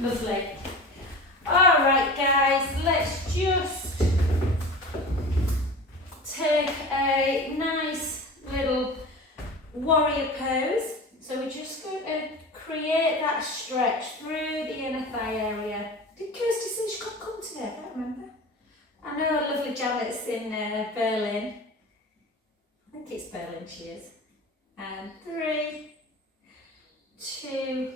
Lovely. All right, guys, let's just take a nice little warrior pose. So we're just going to create that stretch through the inner thigh area. Did Kirsty say she could come today? I can't remember. I know a lovely Janet's in Berlin. I think it's Berlin she is. And 3, 2,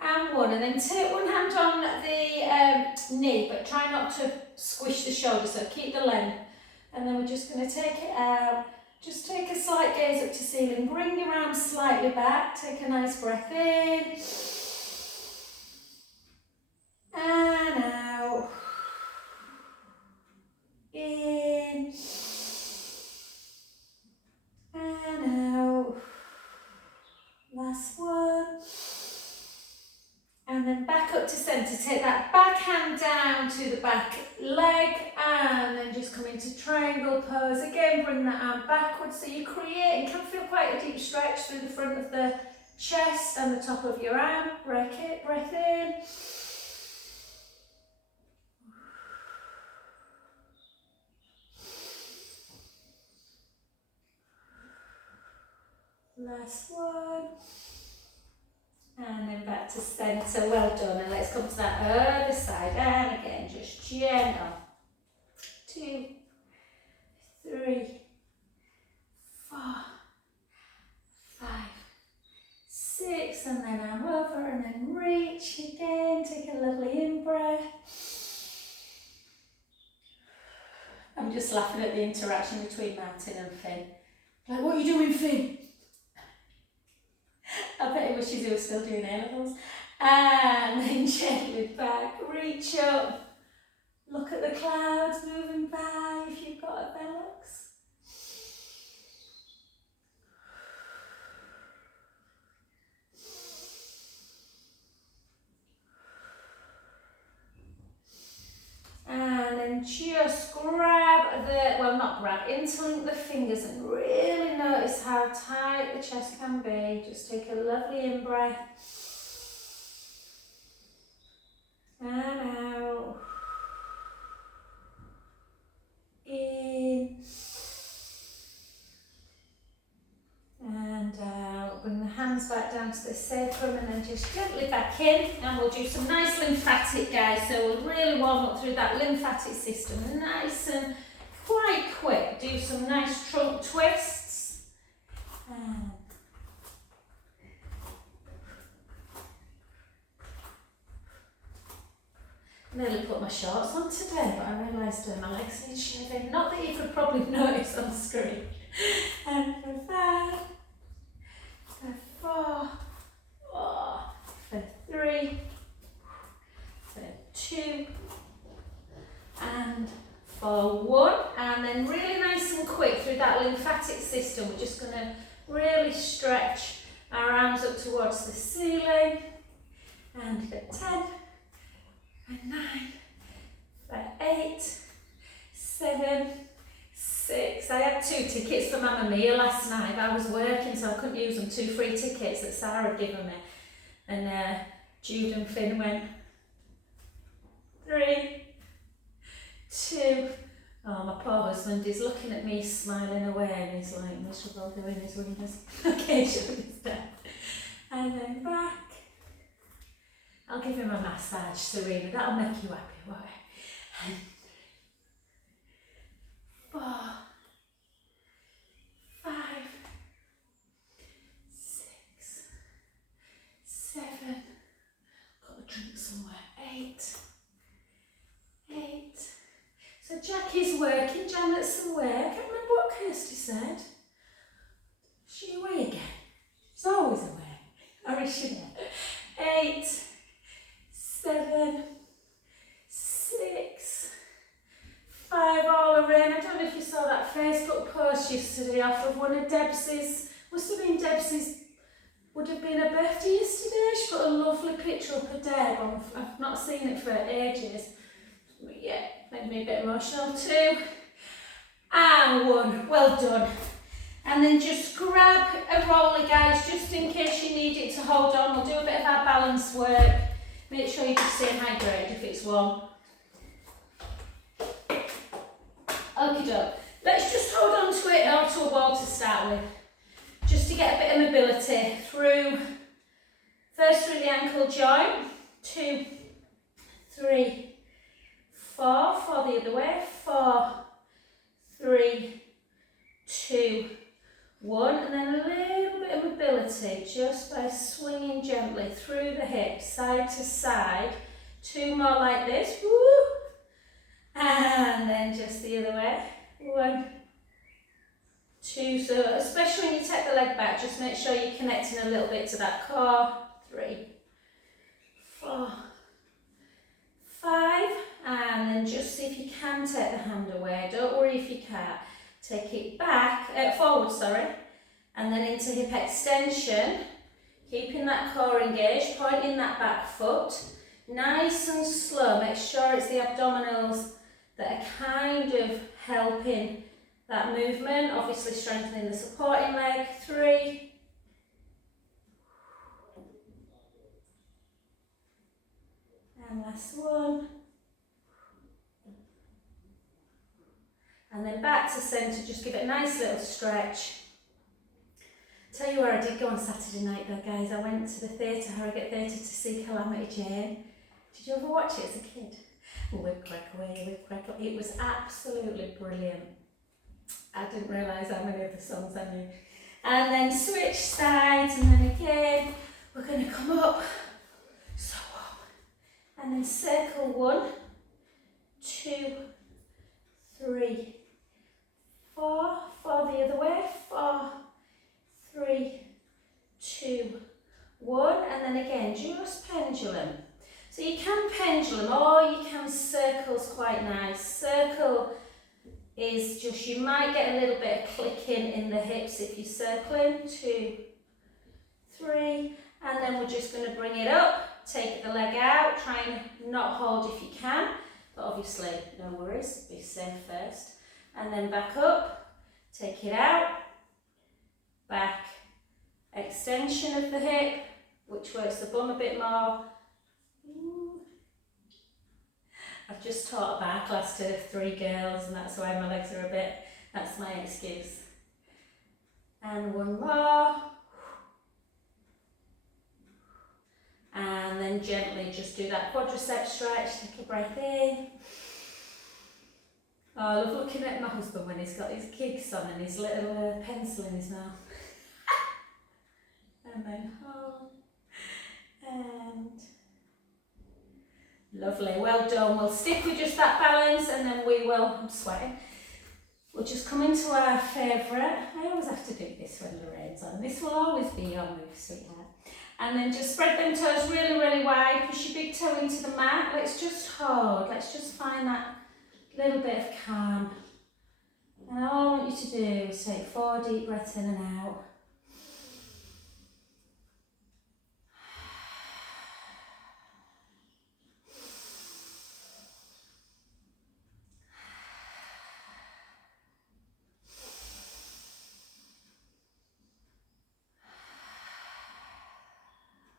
and 1. And then take one hand on the knee, but try not to squish the shoulder, so keep the length. And then we're just going to take it out. Just take a slight gaze up to ceiling. Bring your arms slightly back. Take a nice breath in. And out. In. And out. Last one. And then back up to centre. Take that back hand down to the back leg and then just come into triangle pose. Again, bring that arm backwards so you create and can feel quite a deep stretch through the front of the chest and the top of your arm. Breath in. Last one. And then back to centre. Well done. And let's come to that other side. And again, just gentle. 2, 3, 4, 5, 6. And then arm over and then reach again. Take a lovely in-breath. I'm just laughing at the interaction between Martin and Finn. Like, what are you doing, Finn? I bet he wishes he was still doing A-levels. And then gently back, reach up. Look at the clouds moving by if you've got a Velux. And then just grab interlink the fingers and really notice how tight the chest can be. Just take a lovely in-breath. And out. In. And out. Bring the hands back down to the sacrum and then just gently back in. And we'll do some nice lymphatic, guys. So we'll really warm up through that lymphatic system. Nice and quite quick. Do some nice trunk twists. And nearly put my shorts on today, but I realised my legs need shaving. Not that you could probably notice on the screen. And for 5, for 4, for 3, for 2, and for 1. And then really nice and quick through that lymphatic system. We're just going to really stretch our arms up towards the ceiling. And for 10, for 9, for 8, 7, 6. I had 2 tickets for Mamma Mia last night. I was working, so I couldn't use them. 2 free tickets that Sarah had given me. And Jude and Finn went 3, 2. Oh, my poor husband is looking at me, smiling away, and he's like miserable doing his wingers. Occasionally he's done. And then back. I'll give him a massage, Serena. That'll make you happy, won't it? And 4, 5, 6, 7. Got to drink somewhere. 8. So Jackie's working, Janet's away. I can't remember what Kirsty said. Is she away again? She's always away. Or is she there? 8, 7, 6, 5 all around. I don't know if you saw that Facebook post yesterday off of one of Debs's, must have been Debs's, would have been her birthday yesterday. She put a lovely picture up of Deb. I've not seen it for ages. But yeah, made me a bit emotional too. And 1, well done. And then just grab a roller, guys, just in case you need it to hold on. We'll do a bit of our balance work. Make sure you just staying hydrated if it's warm. Okie doke. Let's just hold on to it or to a wall to start with, just to get a bit of mobility through, first through the ankle joint, 2, 3, 4, 4 the other way, 4, 3, 2, 1, and then a little bit of mobility just by swinging gently through the hips, side to side, 2 more like this, woo, and then just the other way, 1, 2, so especially when you take the leg back, just make sure you're connecting a little bit to that core, 3, 4, 5, and then just see if you can take the hand away, don't worry if you can't. Take it back, forward, sorry, and then into hip extension, keeping that core engaged, pointing that back foot, nice and slow. Make sure it's the abdominals that are kind of helping that movement, obviously strengthening the supporting leg, 3, and last 1. And then back to centre, just give it a nice little stretch. Tell you where I did go on Saturday night though, guys. I went to the theatre, Harrogate Theatre, to see Calamity Jane. Did you ever watch it as a kid? Whip crack away, whip crack away. It was absolutely brilliant. I didn't realise how many of the songs I knew. And then switch sides, and then again, we're going to come up. So warm. And then circle 1, 2, 3, 4, 4 the other way, 4, 3, 2, 1, and then again, just pendulum. So you can pendulum or you can circles, quite nice. Circle is just, you might get a little bit of clicking in the hips if you're circling, 2, 3, and then we're just going to bring it up, take the leg out, try and not hold if you can. But obviously, no worries, be safe first. And then back up, take it out, back, extension of the hip, which works the bum a bit more. I've just taught a bar class to 3 girls and that's why my legs are a bit, that's my excuse. And 1 more. And then gently just do that quadricep stretch, take a breath in. Oh, I love looking at my husband when he's got his kicks on and his little pencil in his mouth. And then hold. And lovely, well done. We'll stick with just that balance and then we will, I'm sweating, we'll just come into our favourite. I always have to do this when Lorraine's on. This will always be your move, sweetheart. And then just spread them toes really, really wide. Push your big toe into the mat. Let's just hold. Let's just find that little bit of calm. And all I want you to do is take 4 deep breaths in and out.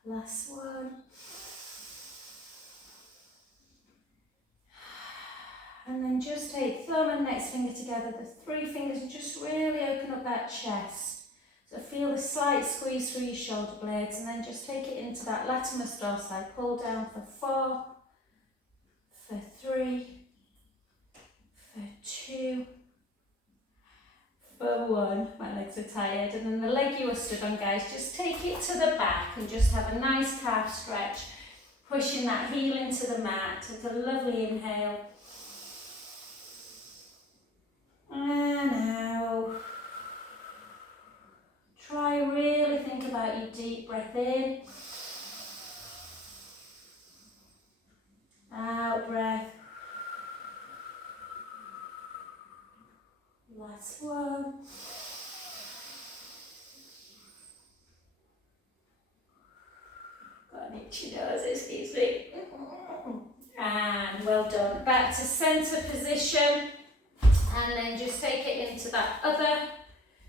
Last one. And then just take thumb and next finger together, the 3 fingers, and just really open up that chest. So feel the slight squeeze through your shoulder blades, and then just take it into that latimus dorsi. Pull down for 4, for 3, for 2, for 1. My legs are tired. And then the leg you were stood on, guys, just take it to the back and just have a nice calf stretch, pushing that heel into the mat. Take a lovely inhale. And out. Try really think about your deep breath in. Out breath. Last one. Got an itchy nose, excuse me. And well done. Back to centre position. And then just take it into that other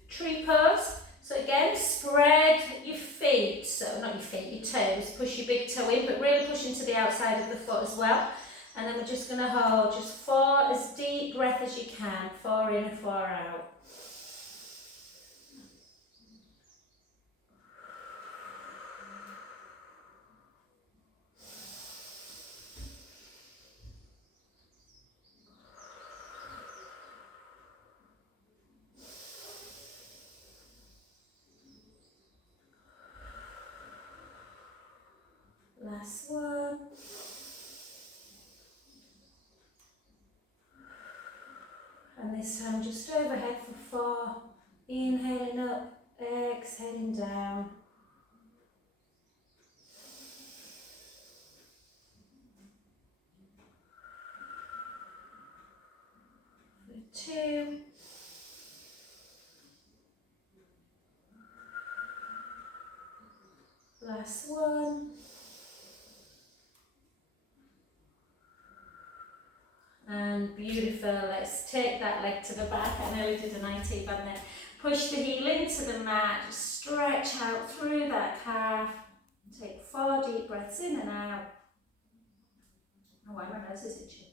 tree pose. So again, spread your feet, so not your feet, your toes, push your big toe in, but really push into the outside of the foot as well. And then we're just going to hold just 4 as deep breath as you can, 4 in and 4 out. Last one. And this time just overhead for 4. Inhaling up, exhaling down. For 2. Last one. And beautiful. Let's take that leg to the back. I nearly did a 90 band there. Push the heel into the mat. Just stretch out through that calf. Take 4 deep breaths in and out. Oh, my nose is itchy.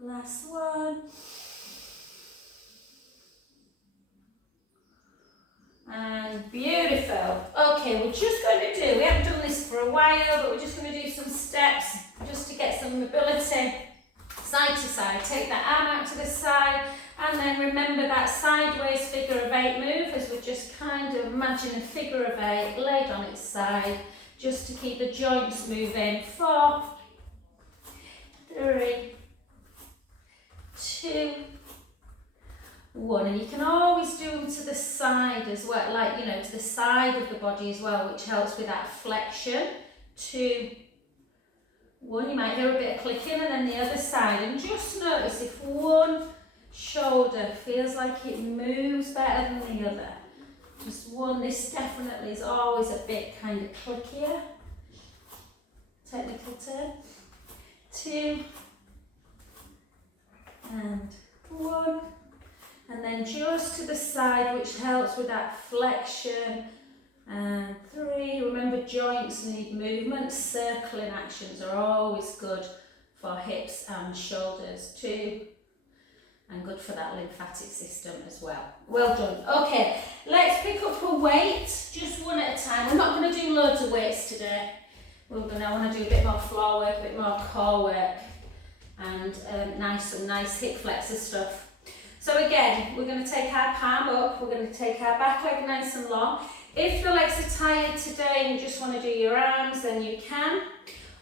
Last one. And beautiful. Okay, we're just going to do, we haven't done this for a while, but we're just going to do some steps just to get some mobility side to side. Take that arm out to the side, and then remember that sideways figure of 8 move as we just kind of imagine a figure of 8 laid on its side, just to keep the joints moving. 4, 3, 2, 1, and you can always do them to the side as well, like, you know, to the side of the body as well, which helps with that flexion. 2, 1, you might hear a bit of clicking, and then the other side, and just notice if one shoulder feels like it moves better than the other. Just one, this definitely is always a bit kind of clickier. Technical turn. 2, and 1. And then just to the side, which helps with that flexion. And 3, remember joints need movement. Circling actions are always good for hips and shoulders. 2, and good for that lymphatic system as well. Well done. Okay, let's pick up a weight, just one at a time. We're not going to do loads of weights today. I want to do a bit more floor work, a bit more core work, and some nice hip flexor stuff. So again, we're going to take our palm up, we're going to take our back leg nice and long. If the legs are tired today and you just want to do your arms, then you can.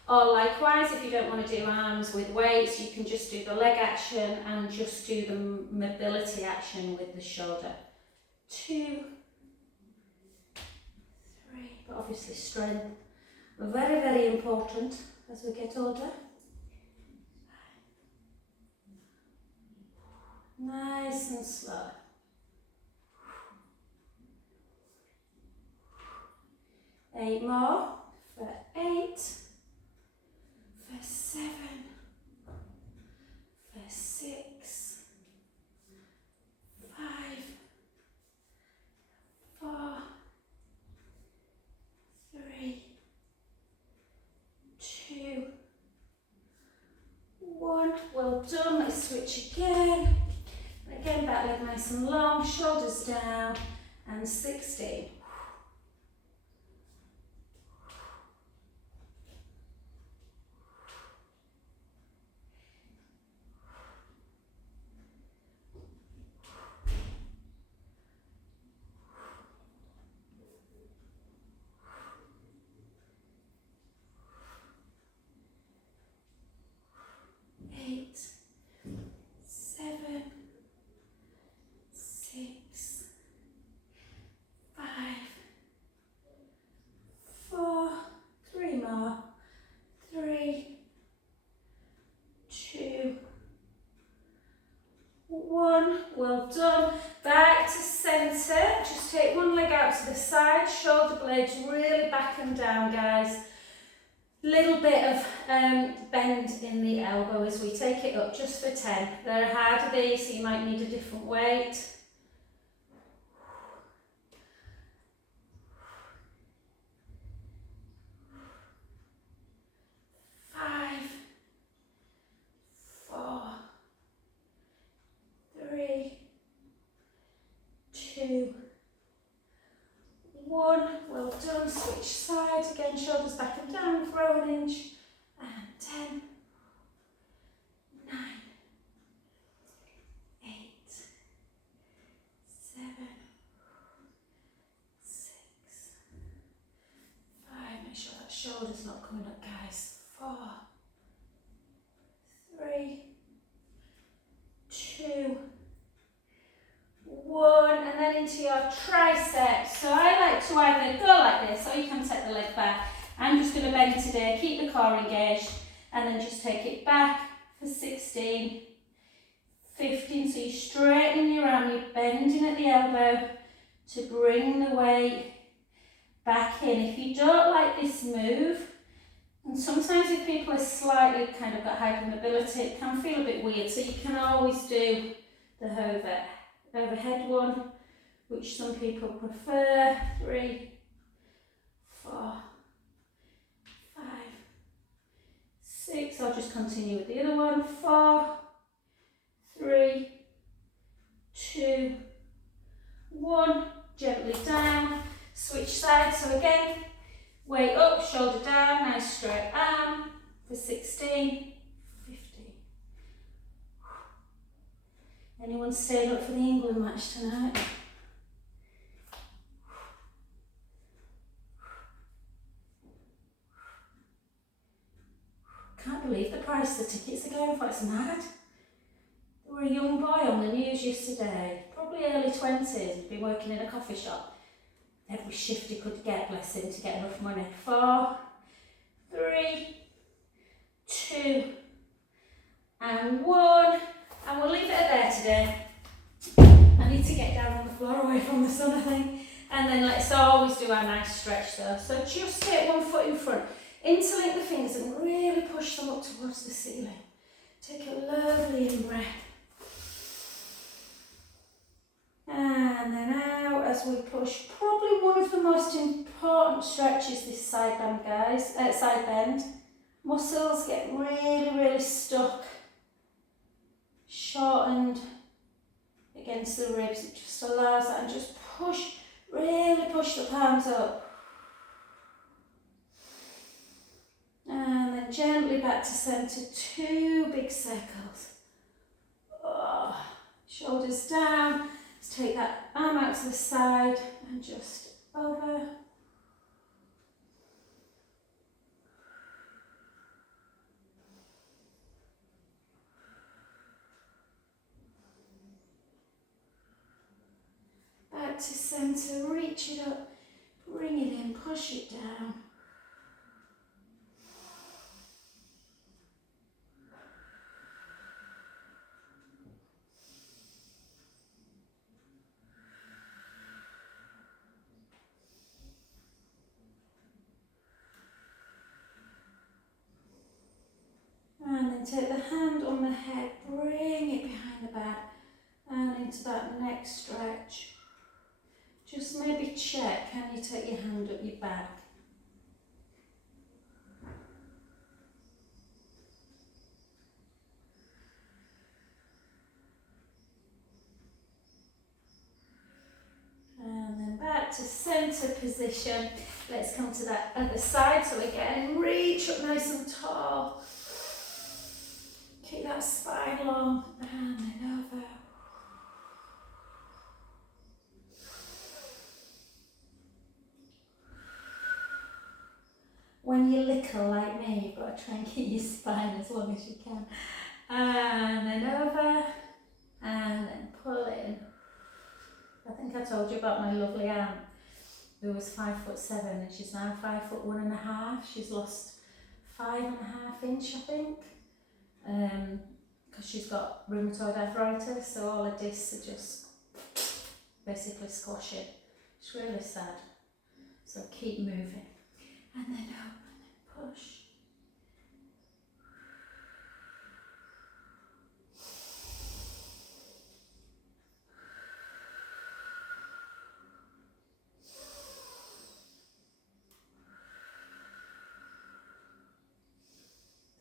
Or likewise, if you don't want to do arms with weights, you can just do the leg action and just do the mobility action with the shoulder. 2, 3, but obviously strength, very, very important as we get older. Nice and slow. 8 more for 8, for 7, for 6, 5, 4, 3, 2, 1. Well done. Let's switch again. Again, back leg nice and long, shoulders down, and 16. 8, 7, 6, 5, 4, 3 more, 3, 2, 1. Well done. Back to centre, just take one leg out to the side, shoulder blades really back and down, guys. Little bit of bend in the elbow as we take it up, just for 10. They're harder these, so you might need a different weight. 5, 4, 3, 2, 1. Well done. Switch side again, shoulders back and down, throw an inch, and 10, 9, 8, 7, 6, 5. Make sure that shoulder's not coming up, guys. 4, 3, 2, 1, and then into your triceps. So I like to either go like this, or you can take the leg back. I'm just going to bend today, keep the core engaged, and then just take it back for 16, 15. So you're straightening your arm, you're bending at the elbow to bring the weight back in. If you don't like this move, and sometimes if people are slightly kind of got hypermobility, it can feel a bit weird, so you can always do the overhead one, which some people prefer. 3, 4, 5, 6. I'll just continue with the other one. 4, 3, 2, 1. Gently down. Switch sides. So again, weight up, shoulder down, nice straight arm for 16, 15. Anyone staying up for the England match tonight? Can't believe the price the tickets are going for, it's mad. There were a young boy on the news yesterday, probably early 20s, been working in a coffee shop. Every shift he could get, bless him, to get enough money. 4, 3, 2, and 1. And we'll leave it at there today. I need to get down on the floor away from the sun, I think. And then let's always do our nice stretch though. So just take one foot in front, interlink the fingers and really push them up towards the ceiling. Take a lovely in breath. And then out as we push. Probably one of the most important stretches, this side bend, guys. Side bend. Muscles get really, really stuck. Shortened against the ribs. It just allows that, and just push, really push the palms up. And then gently back to centre. 2 big circles. Oh, shoulders down. Let's take that arm out to the side and just over. Back to centre, reach it up, bring it in, push it down. And then take the hand on the head, bring it behind the back and into that next stretch. Just maybe check, can you take your hand up your back? And then back to centre position. Let's come to that other side. So again, reach up nice and tall. Keep that spine long and then over. When you're little like me, you've got to try and keep your spine as long as you can. And then over, and then pull in. I think I told you about my lovely aunt who was 5'7" and she's now 5'1.5". She's lost 5.5 inches, I think, because she's got rheumatoid arthritis, so all her discs are just basically squash it. It's really sad. So keep moving. And then open and push.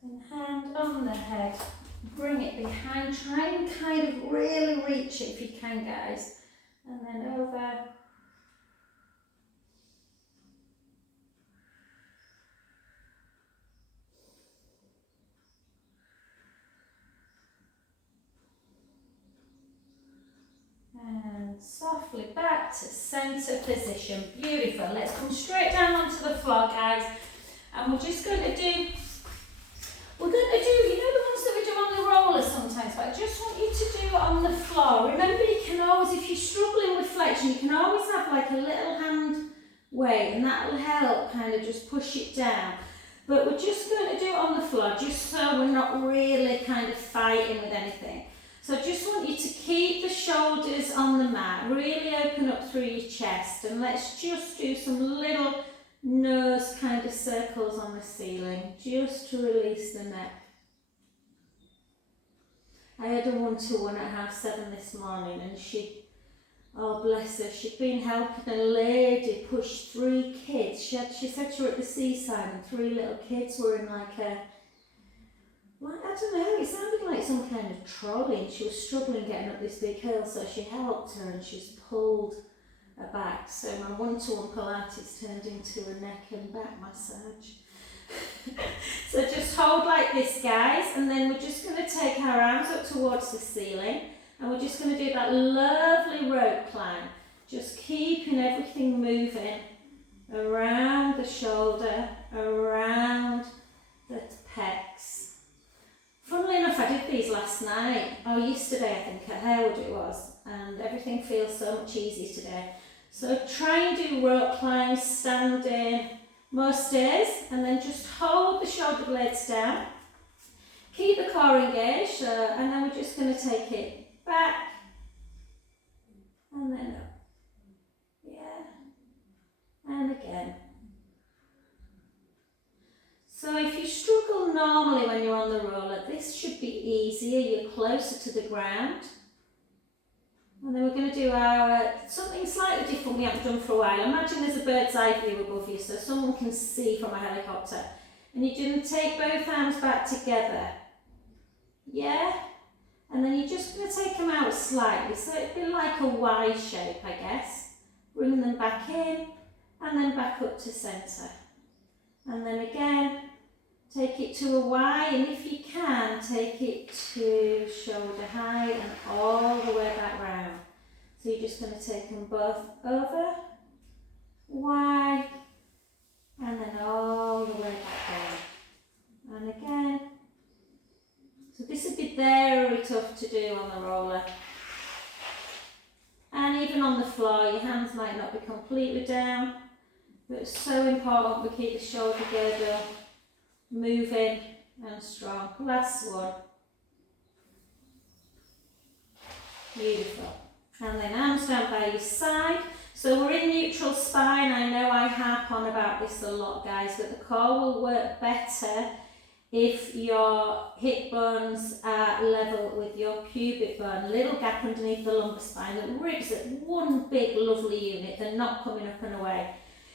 Then hand on the head, bring it behind, try and kind of really reach it if you can, guys. And then over. And softly back to centre position. Beautiful. Let's come straight down onto the floor, guys. And we're just going to do, you know the ones that we do on the roller sometimes, but I just want you to do it on the floor. Remember, you can always, if you're struggling with flexion, you can always have like a little hand weight, and that'll help kind of just push it down. But we're just going to do it on the floor, just so we're not really kind of fighting with anything. So I just want you to keep the shoulders on the mat, really open up through your chest, and let's just do some little nose kind of circles on the ceiling, just to release the neck. I had a one-to-one at 7:30 this morning, and she, oh bless her, she'd been helping a lady push 3 kids. She said she were at the seaside and 3 little kids were in like a, I don't know, it sounded like some kind of trolley, and she was struggling getting up this big hill, so she helped her and she's pulled her back. So my one-to-one Pilates turned into a neck and back massage. So just hold like this, guys, and then we're just going to take our arms up towards the ceiling, and we're just going to do that lovely rope climb, just keeping everything moving around the shoulder, around the pecs. Funnily enough, I did these last night, or yesterday I think, at Harewood it was, and everything feels so much easier today. So try and do rope climbs, standing, most days, and then just hold the shoulder blades down. Keep the core engaged, and then we're just going to take it back, and then up. Yeah, and again. So if you struggle normally when you're on the roller, this should be easier, you're closer to the ground. And then we're going to do our, something slightly different we haven't done for a while. Imagine there's a bird's eye view above you so someone can see from a helicopter. And you're going to take both arms back together. Yeah? And then you're just going to take them out slightly, so it'd be like a Y shape, I guess. Bring them back in, and then back up to centre. And then again, take it to a Y, and if you can, take it to shoulder high and all the way back round. So you're just going to take them both over, Y, and then all the way back down. And again. So this would be very tough to do on the roller. And even on the floor, your hands might not be completely down, but it's so important we keep the shoulder girdle moving and strong. Last one. Beautiful. And then arms down by your side. So we're in neutral spine. I know I harp on about this a lot, guys, but the core will work better if your hip bones are level with your pubic bone. A little gap underneath the lumbar spine. The ribs are one big lovely unit. They're not coming up and away.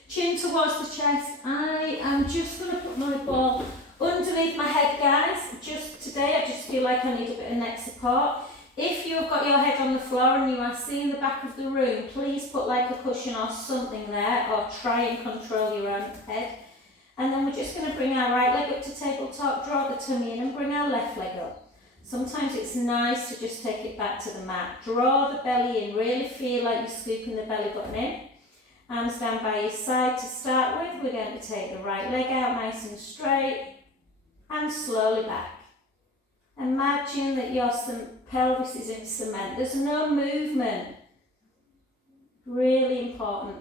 Chin towards the chest. I am just going to put my ball underneath my head, guys. Just today, I just feel like I need a bit of neck support. If you've got your head on the floor and you are seeing the back of the room, please put like a cushion or something there, or try and control your own head. And then we're just going to bring our right leg up to tabletop, draw the tummy in, and bring our left leg up. Sometimes it's nice to just take it back to the mat. Draw the belly in, really feel like you're scooping the belly button in. Arms down by your side to start with. We're going to take the right leg out nice and straight and slowly back. Imagine that your pelvis is in cement. There's no movement. Really important.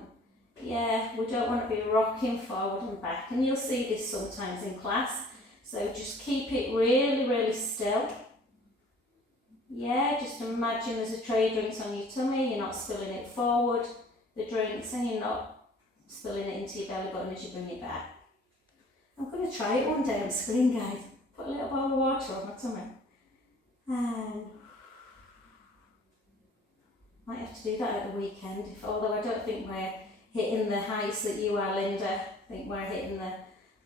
Yeah, we don't want to be rocking forward and back. And you'll see this sometimes in class. So just keep it really, really still. Yeah, just imagine there's a tray of drinks on your tummy, you're not spilling it forward, the drinks, and you're not spilling it into your belly button as you bring it back. I'm going to try it one day on screen, guys. Put a little bowl of water on my tummy. Might have to do that at the weekend, although I don't think we're hitting the heights that you are, Linda. I think we're hitting the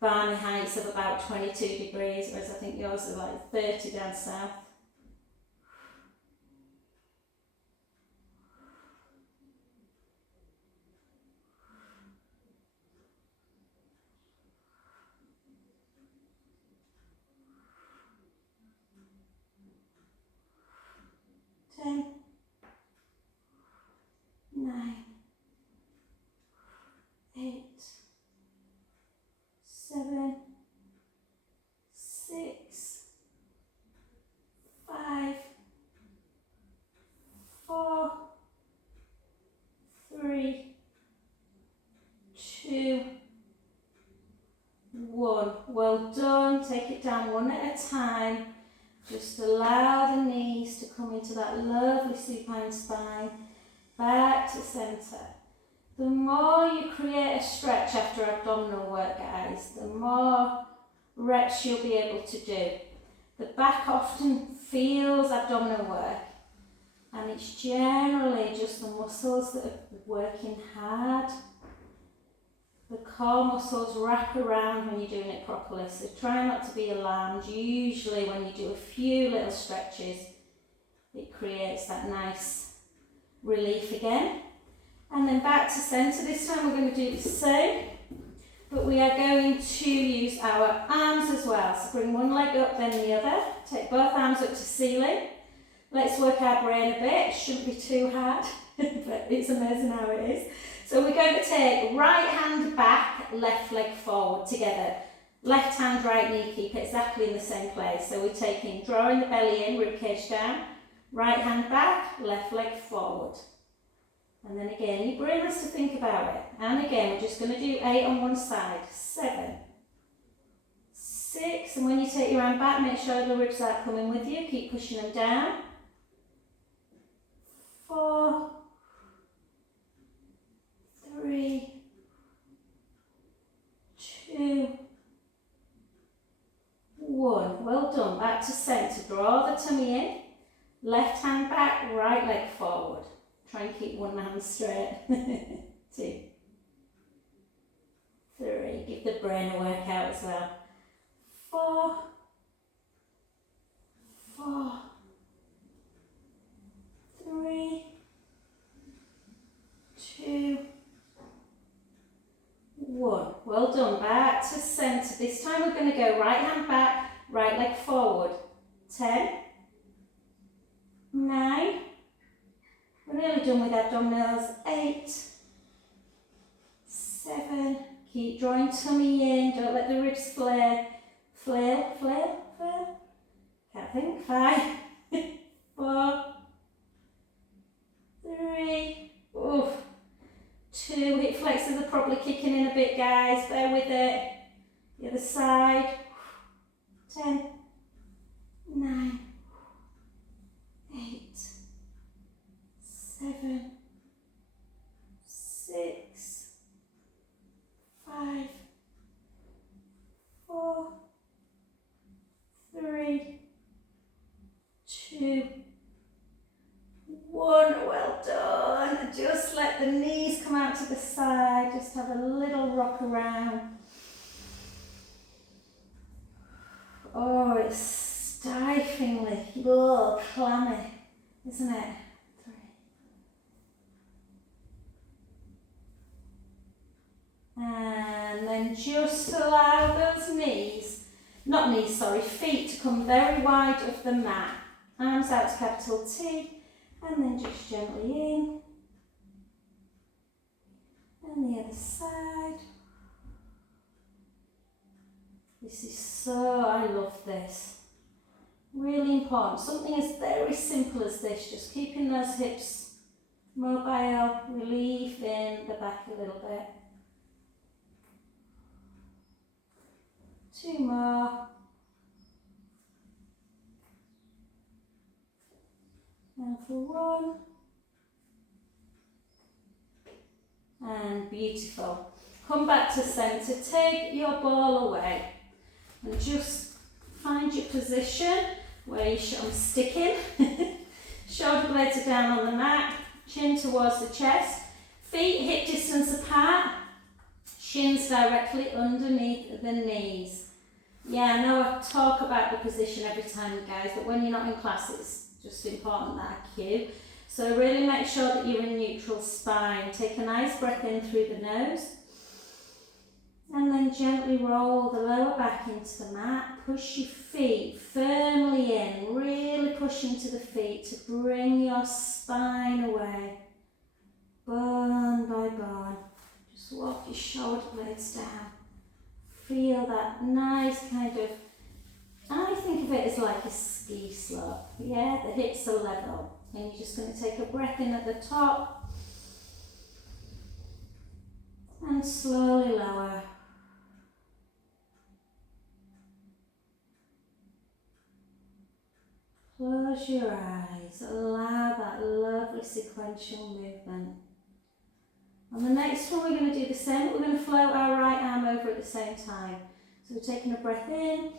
balmy heights of about 22 degrees, whereas I think yours is like 30 down south. Ten, 9, 8, 7, 6, 5, 4, 3, 2, 1. Well done. Take it down one at a time. Just allow the knees to come into that lovely supine spine. Back to centre. The more you create a stretch after abdominal work, guys, the more reps you'll be able to do. The back often feels abdominal work, and it's generally just the muscles that are working hard. The core muscles wrap around when you're doing it properly, so try not to be alarmed. Usually when you do a few little stretches, it creates that nice relief again. And then back to centre. This time we're going to do the same, but we are going to use our arms as well. So bring one leg up, then the other. Take both arms up to ceiling. Let's work our brain a bit. It shouldn't be too hard, but it's amazing how it is. So we're going to take right hand back, left leg forward together. Left hand, right knee, keep it exactly in the same place. So we're taking, drawing the belly in, rib cage down. Right hand back, left leg forward. And then again, your brain has to think about it. And again, we're just going to do 8 on one side. 7, 6, and when you take your hand back, make sure the ribs are coming with you. Keep pushing them down. 4, 3, 2, 1. Well done. Back to centre. Draw the tummy in. Left hand back, right leg forward. Try and keep one hand straight. 2, 3. Give the brain a workout as well. 4, 4, 3, 2, 1. Well done. Back to centre. This time we're going to go right hand back, right leg forward. 10, 9. We're nearly done with abdominals. 8, 7. Keep drawing tummy in. Don't let the ribs flare. Flail, flail, flail. Can't think. 5, 4, 3. Oof. 2. Hip flexors are probably kicking in a bit, guys. Bear with it. The other side. 10, 9, 8, 7, 6, 5, 4, 3, 2, 1. Well done. Just let the knees come out to the side. Just have a little rock around. Oh, it's stiflingly clammy, isn't it? 3. And then just allow those feet to come very wide of the mat. Arms out to capital T, and then just gently in. And the other side. This is I love this. Really important. Something as very simple as this, just keeping those hips mobile, relieving the back a little bit. 2 more. And for 1. And beautiful. Come back to centre, take your ball away and just find your position where I'm sticking. Shoulder blades are down on the mat, chin towards the chest, feet hip distance apart, shins directly underneath the knees. Yeah, I know I talk about the position every time, guys, but when you're not in class, it's just important that I cue. So really make sure that you're in neutral spine. Take a nice breath in through the nose. And then gently roll the lower back into the mat. Push your feet firmly in. Really push into the feet to bring your spine away. Bone by bone. Just walk your shoulder blades down. Feel that nice kind of, I think of it as like a ski slope. Yeah, the hips are level. And you're just going to take a breath in at the top. And slowly lower. Close your eyes, allow that lovely sequential movement. On the next one we're going to do the same, but we're going to float our right arm over at the same time. So we're taking a breath in,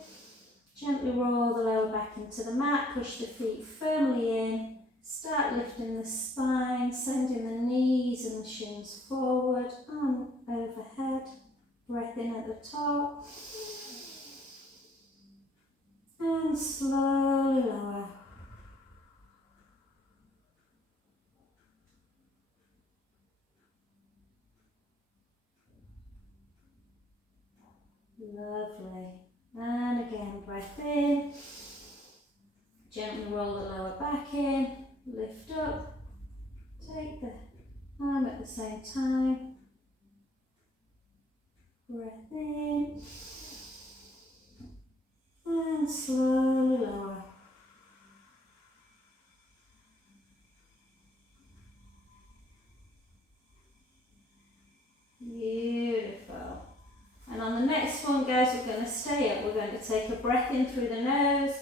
gently roll the lower back into the mat, push the feet firmly in, start lifting the spine, sending the knees and the shins forward and overhead. Breath in at the top. And slowly lower. Lovely. And again, breath in. Gently roll the lower back in. Lift up. Take the arm at the same time. Breath in. And slowly lower. Beautiful. And on the next one, guys, we're going to stay up. We're going to take a breath in through the nose.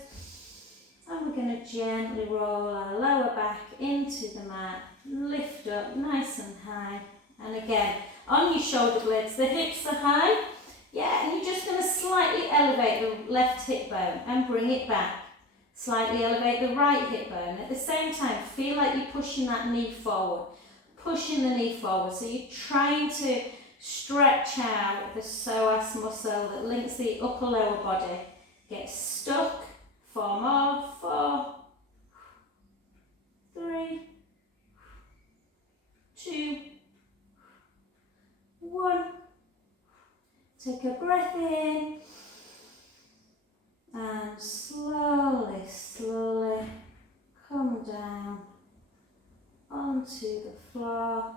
And we're going to gently roll our lower back into the mat. Lift up nice and high. And again, on your shoulder blades, the hips are high. Yeah, and you're just going to slightly elevate the left hip bone and bring it back. Slightly elevate the right hip bone. At the same time, feel like you're pushing that knee forward. Pushing the knee forward. So you're trying to stretch out the psoas muscle that links the upper lower body. Get stuck. 4 more. 4, 3, 2, 1. Take a breath in and slowly, slowly come down onto the floor.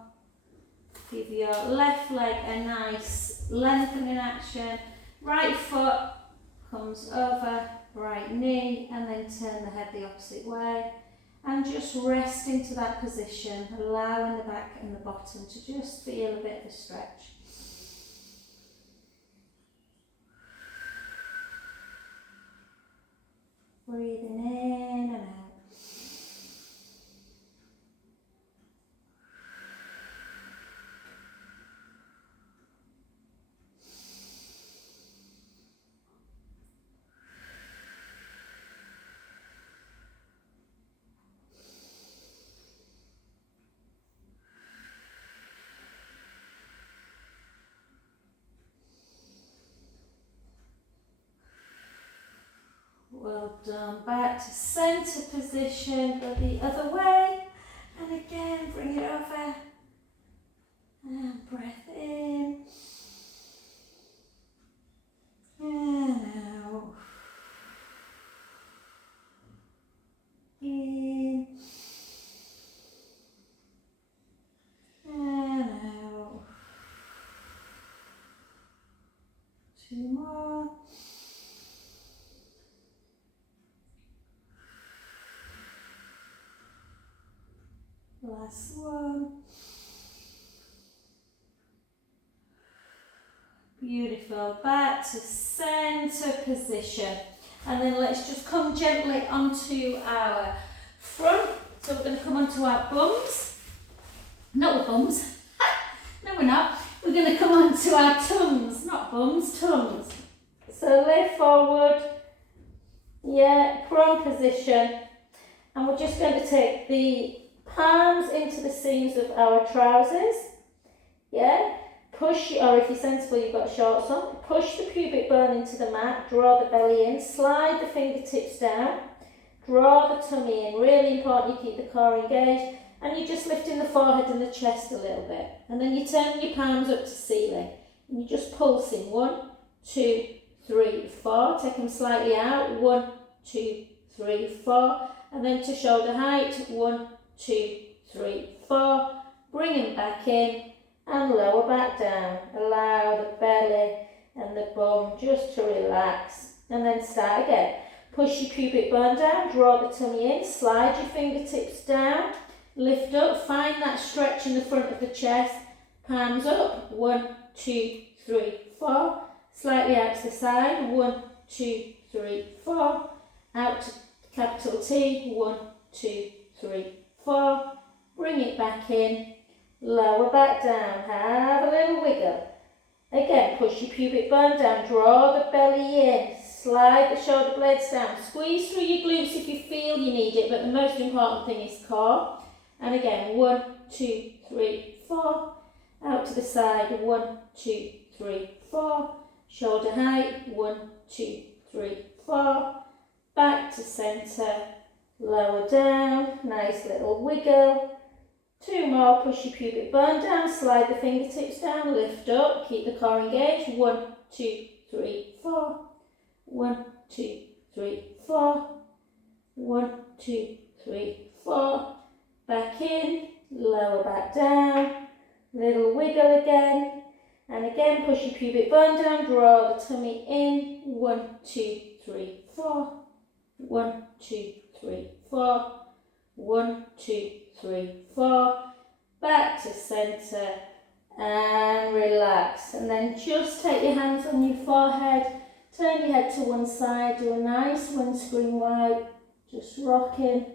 Give your left leg a nice lengthening action. Right foot comes over right knee and then turn the head the opposite way. And just rest into that position, allowing the back and the bottom to just feel a bit of a stretch. Breathing in and out. Well done. Back to centre position, go the other way. And again, bring it over. And breath in. And out. In. And out. 2 more. Last one. Beautiful. Back to centre position. And then let's just come gently onto our front. So on to our bums. Not the bums. No, we're not. We're going to come on to our tongues, not bums, tongues. So lift forward. Yeah, prone position. And we're just going to take the palms into the seams of our trousers. Yeah. Push, or if you're sensible, you've got shorts on. Push the pubic bone into the mat. Draw the belly in. Slide the fingertips down. Draw the tummy in. Really important you keep the core engaged. And you're just lifting the forehead and the chest a little bit. And then you turn your palms up to ceiling. And you're just pulsing. 1, 2, 3, 4. Take them slightly out. 1, 2, 3, 4. And then to shoulder height. 1, 2, 3, 4. Bring them back in. And lower back down. Allow the belly and the bum just to relax. And then start again. Push your pubic bone down. Draw the tummy in. Slide your fingertips down. Lift up. Find that stretch in the front of the chest. Palms up. 1, 2, 3, 4. Slightly out to the side. 1, 2, 3, 4. Out to capital T. 1, 2, 3, 4. Bring it back in. Lower back down, have a little wiggle. Again, push your pubic bone down, draw the belly in, slide the shoulder blades down, squeeze through your glutes if you feel you need it, but the most important thing is core. And again, 1, 2, 3, 4, out to the side, 1, 2, 3, 4, shoulder height, 1, 2, 3, 4, back to centre, lower down, nice little wiggle. 2 more, push your pubic bone down, slide the fingertips down, lift up, keep the core engaged. 1, 2, 3, 4. 1, 2, 3, 4. 1, 2, 3, 4. Back in, lower back down, little wiggle again. And again, push your pubic bone down, draw the tummy in. 1, 2, 3, 4. 1, 2, 3, 4. 1, 2, 3, 4. Back to centre and relax. And then just take your hands on your forehead, turn your head to one side, do a nice windscreen wipe, just rocking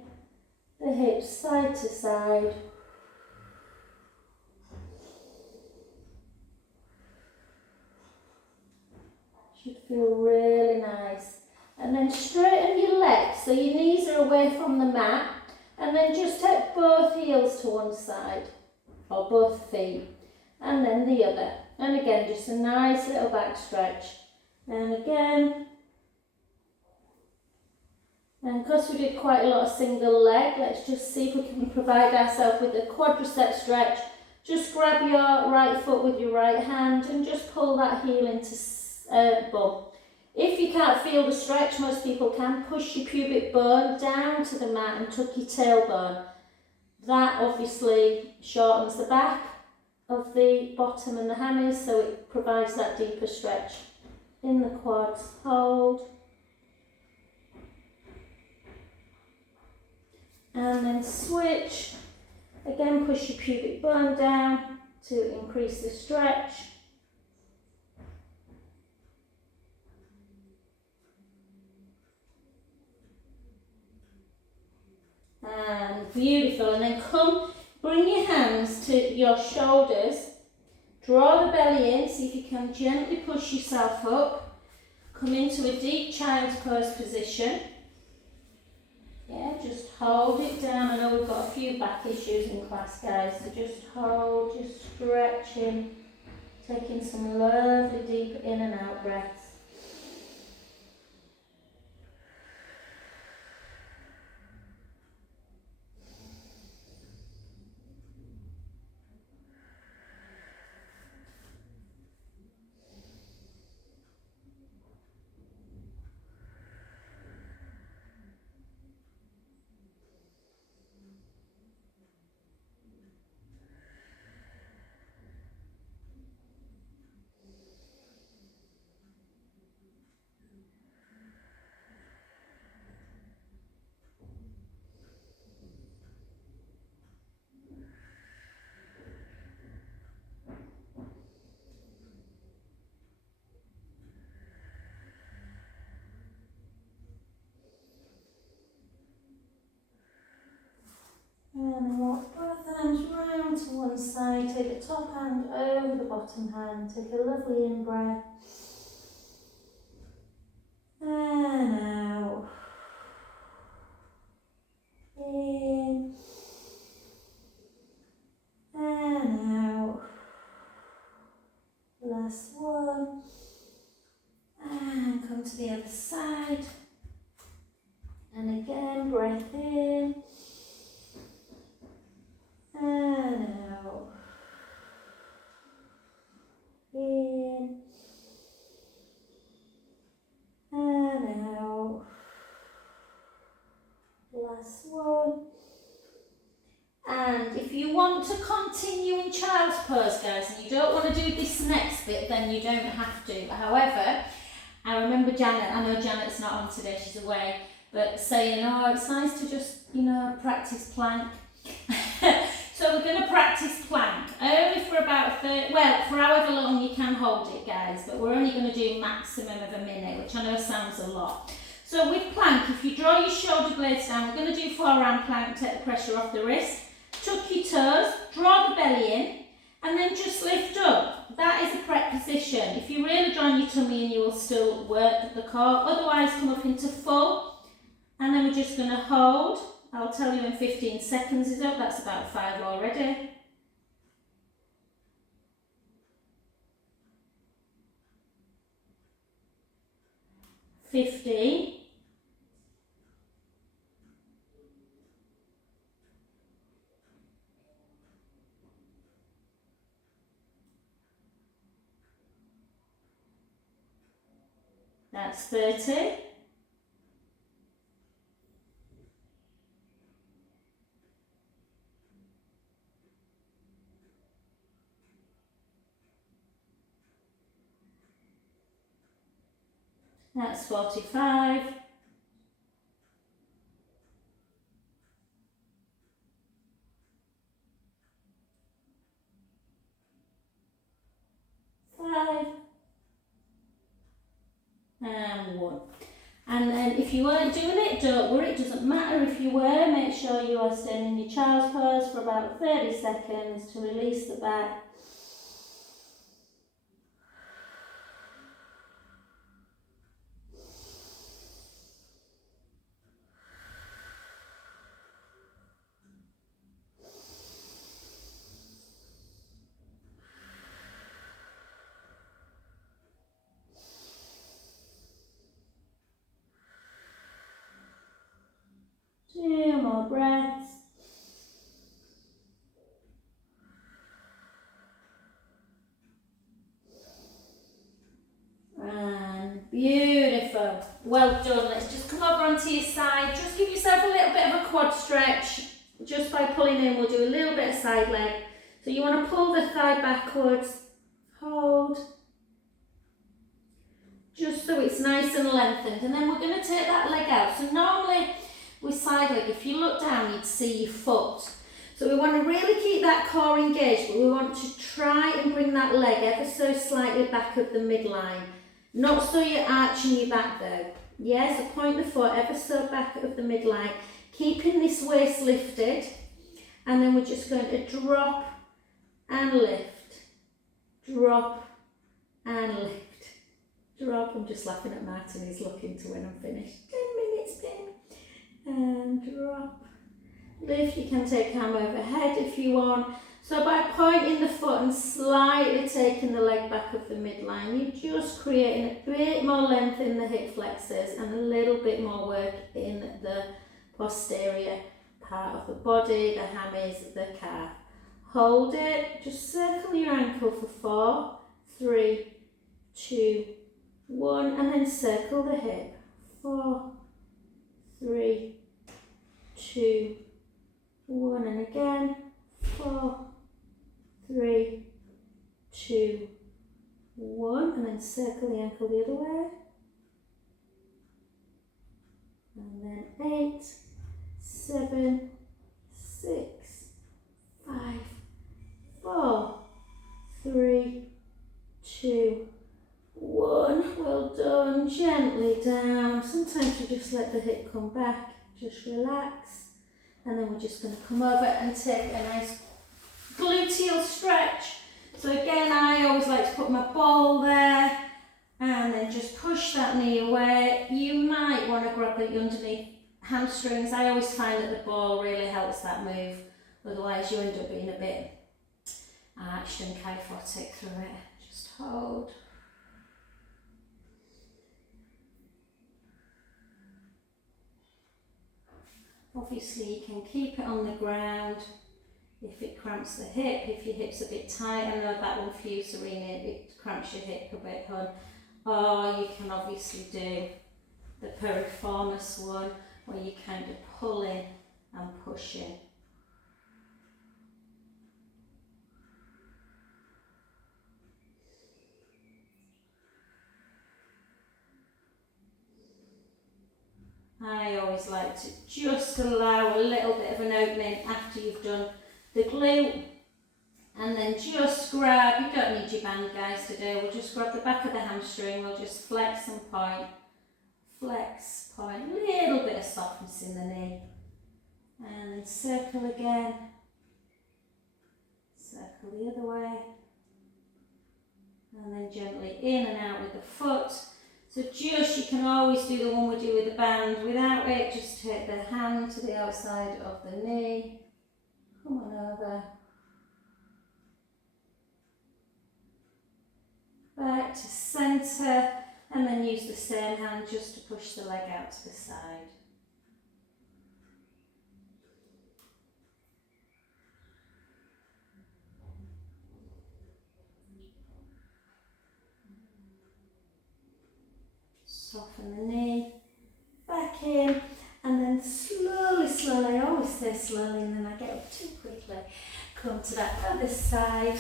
the hips side to side. Should feel really nice. And then straighten your legs so your knees are away from the mat. And then just take both heels to one side, or both feet, and then the other. And again, just a nice little back stretch. And again. And because we did quite a lot of single leg, let's just see if we can provide ourselves with a quadricep stretch. Just grab your right foot with your right hand and just pull that heel into bum. If you can't feel the stretch, most people can, push your pubic bone down to the mat and tuck your tailbone. That obviously shortens the back of the bottom and the hammies, so it provides that deeper stretch in the quads. Hold. And then switch. Again, push your pubic bone down to increase the stretch. And beautiful. And then bring your hands to your shoulders. Draw the belly in, see if you can gently push yourself up. Come into a deep child's pose position. Yeah, just hold it down. I know we've got a few back issues in class, guys, so just hold, just stretching, taking some lovely deep in and out breaths. And then walk both hands round to one side, take the top hand over the bottom hand, take a lovely in-breath. And out. In. And out. Last one. And come to the other side. And again, breath in. And out. In. And out. Last one. And if you want to continue in child's pose, guys, and you don't want to do this next bit, then you don't have to. However, I remember Janet, I know Janet's not on today, she's away, but saying, oh, it's nice to just, you know, practice plank. So we're going to practice plank, only for about for however long you can hold it, guys, but we're only going to do maximum of a minute, which I know sounds a lot. So with plank, if you draw your shoulder blades down, we're going to do forearm plank, take the pressure off the wrist, tuck your toes, draw the belly in, and then just lift up. That is a prep position. If you really draw on your tummy in, you will still work the core. Otherwise, come up into full, and then we're just going to hold. I'll tell you when 15 seconds is up. That's about 5 already. 15. That's 30. That's 45. And 1. And then if you weren't doing it, don't worry, it doesn't matter if you were. Make sure you are staying in your child's pose for about 30 seconds to release the back. Two more breaths. And beautiful. Well done. Let's just come over onto your side. Just give yourself a little bit of a quad stretch. Just by pulling in, we'll do a little bit of side leg. So you want to pull the thigh backwards. Hold. Just so it's nice and lengthened. And then we're going to take that leg out. So normally with side leg, if you look down, you'd see your foot. So we want to really keep that core engaged, but we want to try and bring that leg ever so slightly back of the midline. Not so you're arching your back though. Yeah, so point the foot ever so back of the midline, keeping this waist lifted, and then we're just going to drop and lift, drop and lift. Drop, I'm just laughing at Martin, he's looking to when I'm finished. 10 minutes, Pim. And drop, lift. You can take arm overhead if you want. So by pointing the foot and slightly taking the leg back of the midline, you're just creating a bit more length in the hip flexors and a little bit more work in the posterior part of the body, the hammies, the calf. Hold it, just circle your ankle for 4, 3, 2, 1, and then circle the hip. 4, 3, 2, 1, and again. 4, 3, 2, 1, and then circle the ankle the other way. And then 8, 7, 6, 5, 4, 3, 2, 1. Well done. Gently down. Sometimes you just let the hip come back. Just relax. And then we're just going to come over and take a nice gluteal stretch. So again, I always like to put my ball there and then just push that knee away. You might want to grab the underneath hamstrings. I always find that the ball really helps that move. Otherwise you end up being a bit arched and kyphotic through it. Just hold. Obviously you can keep it on the ground if it cramps the hip, if your hip's a bit tight. I know that one for you, Serena, it cramps your hip a bit, hon. Or you can obviously do the piriformis one where you kind of pull in and push in. I always like to just allow a little bit of an opening after you've done the glute, and then just grab, you don't need your band guys to do, we'll just grab the back of the hamstring, we'll just flex and point, flex, point, a little bit of softness in the knee, and then circle again, circle the other way, and then gently in and out with the foot. So just, you can always do the one we do with the band without it, just take the hand to the outside of the knee, come on over, back to centre, and then use the same hand just to push the leg out to the side. Soften the knee, back in, and then slowly, slowly, I always say slowly and then I get up too quickly, come to that other side,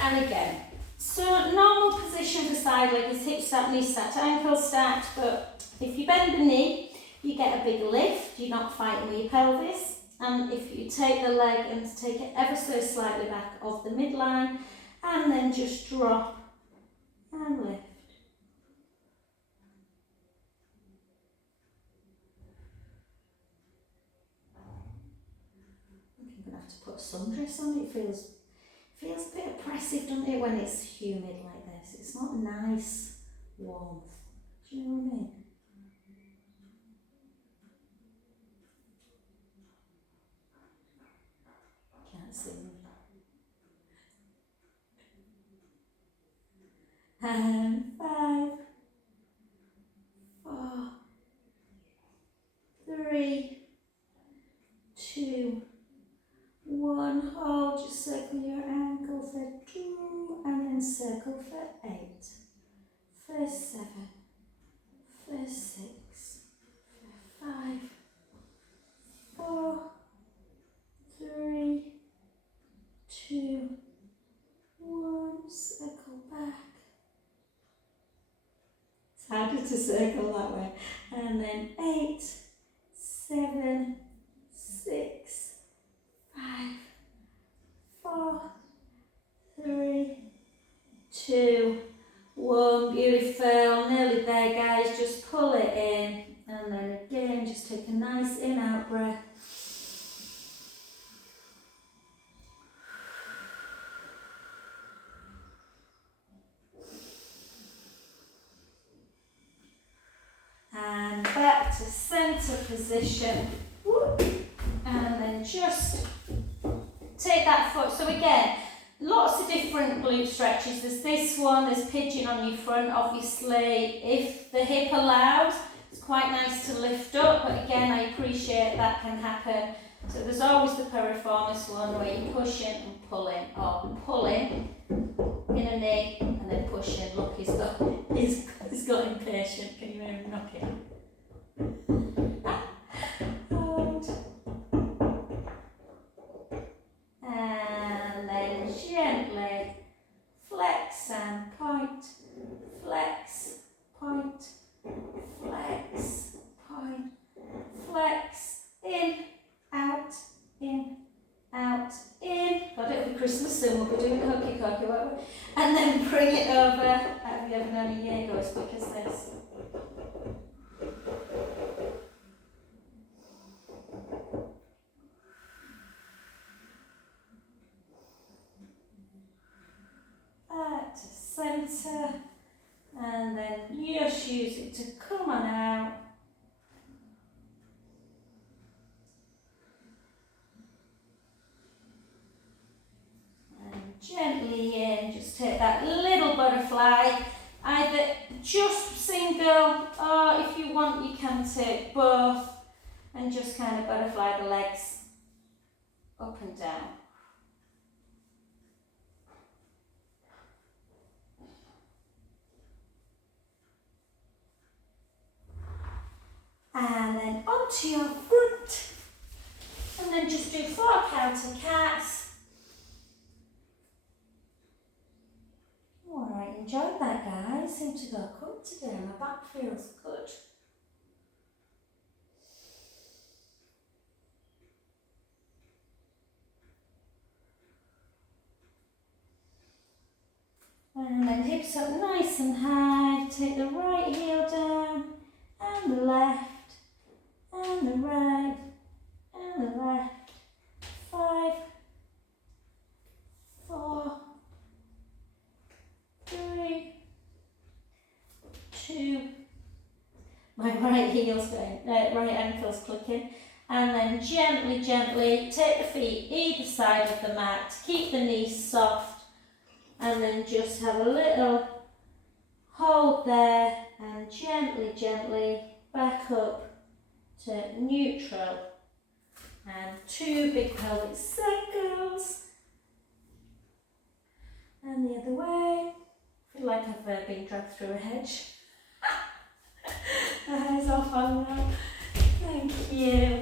and again. So normal position for side leg is hip stacked, knee stacked, ankle stacked, but if you bend the knee, you get a big lift, you're not fighting with your pelvis, and if you take the leg and take it ever so slightly back off the midline, and then just drop and lift. Put a sundress on, it feels a bit oppressive, doesn't it, when it's humid like this? It's not nice warmth. Do you know what I mean? Can't see me. And 5, 4, 3, 2, 1, hold, just circle your ankle for 2, and then circle for 8, for 7, for 6, for 5, 4, 3, 2, 1, circle back. It's harder to circle that way. And then 8, 7, 6, 5, 4, 3, 2, 1. Beautiful. Nearly there, guys. Just pull it in. And then again, just take a nice in-out breath. And back to centre position. And then just take that foot. So again, lots of different glute stretches. There's this one, there's pigeon on your front. Obviously, if the hip allows, it's quite nice to lift up, but again, I appreciate that can happen. So there's always the piriformis one where you push in and pull in, or pull in a knee and then push in. Look, he's got impatient. Can you hear him knocking? Hold. And then gently flex and point, flex, point, flex, point, flex, in, out, in, out, in. God, it'll be Christmas soon, we'll be doing a hokey cokey, won't we? And then bring it over. Have you ever known a year go as quick as this? centre, and then just use it to come on out. And gently in, just take that little butterfly, either just single, or if you want you can take both and just kind of butterfly the legs up and down. And then onto your front, and then just do 4 counter cats. Alright, enjoyed that guys, seemed to go good today, my back feels good. And then hips up nice and high, take the right heel down, and the left, and the right, and the left. 5, 4, 3, 2, my right heel's going, right ankle's clicking, and then gently, gently take the feet either side of the mat, keep the knees soft, and then just have a little hold there, and gently, gently back up to neutral, and 2 big pelvic circles, and the other way. I feel like I've been dragged through a hedge. The hair's off on now. Thank you.